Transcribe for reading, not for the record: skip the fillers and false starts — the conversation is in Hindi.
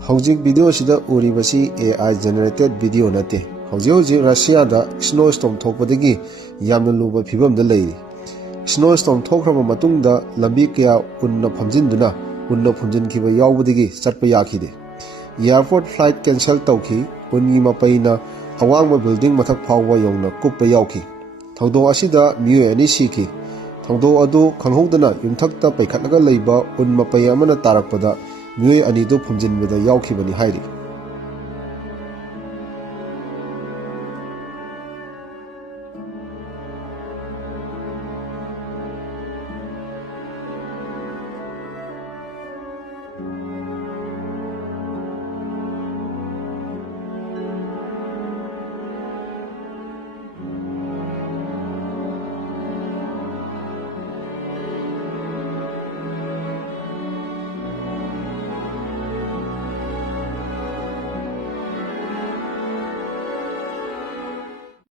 हौजिक वीडियो सिदा उरिबसी AI generated video नते हौजिक रशिया दा स्नो स्टॉर्म थोकपदगी यामना लुबा फिबमदा लैरि स्नो स्टॉर्म थोखरबा मतुंगदा लंबी कया उन्ना फमजिनदुना उन्ना फमजिनखिबा यावबदगी चटपा याखिदे एयरपोर्ट फ्लाइट कैंसल तौखि उन्गी मपैना अवांगबा बिल्डिंग मथक फावबा यौना कुप्पा यावखि थौदो असिदा मियो अनि सिखि थौदो अदु खंगहौदना युमथक्ता पैखटलगा लैबा उन मपै अमना तारकपदा मियो अनिदो फमजिनबदा यावखिबनि हाइरि।